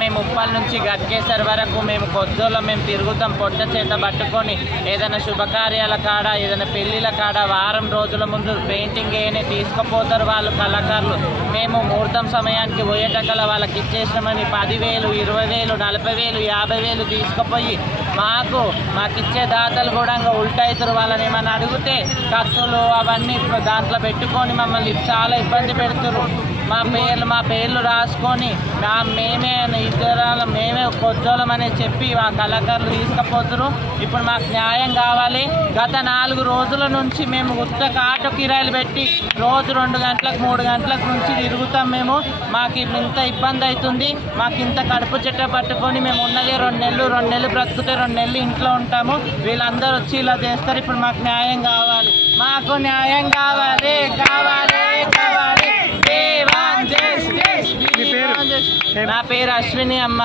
మేము ఉప్పల్ నుంచి గట్కేసర్ వరకు మేము కొత్తలో మేము తిరుగుతాం పొట్ట చేత పట్టుకొని ఏదైనా శుభకార్యాల కాడ ఏదైనా పెళ్ళిళ్ళ కాడ వారం రోజుల ముందు పెయింటింగ్ వేయని తీసుకుపోతారు వాళ్ళు కళాకారులు. మేము ముహూర్తం సమయానికి పోయేటకల వాళ్ళకి ఇచ్చేసామని 10,000, 20,000, 40,000, 50,000 తీసుకుపోయి మాకిచ్చే దాతలు కూడా ఉల్టా అవుతారు. వాళ్ళని ఏమన్నా అడిగితే కత్తులు అవన్నీ దాంట్లో పెట్టుకొని మమ్మల్ని చాలా ఇబ్బంది పెడుతున్నారు. మా పేర్లు రాసుకొని మేమే కొత్తోళం అని చెప్పి ఆ కళాకారులు తీసుకుపోతున్నారు. ఇప్పుడు మాకు న్యాయం కావాలి. గత 4 రోజుల నుంచి మేము ఉత్తక ఆటో కిరాయిలు పెట్టి రోజు 2 గంటలకు 3 గంటలకు నుంచి తిరుగుతాం. మాకు ఇంత ఇబ్బంది అవుతుంది. మాకు ఇంత కడుపు చెట్ట పట్టుకొని మేము ఉన్నదే 2 నెలలు బ్రతుకుతే 2 నెలలు ఇంట్లో ఉంటాము. వీళ్ళందరూ వచ్చి ఇలా చేస్తారు. ఇప్పుడు మాకు న్యాయం కావాలి. మాకు న్యాయం కావాలి కావాలి కావాలి. నా పేరు అశ్విని అమ్మ.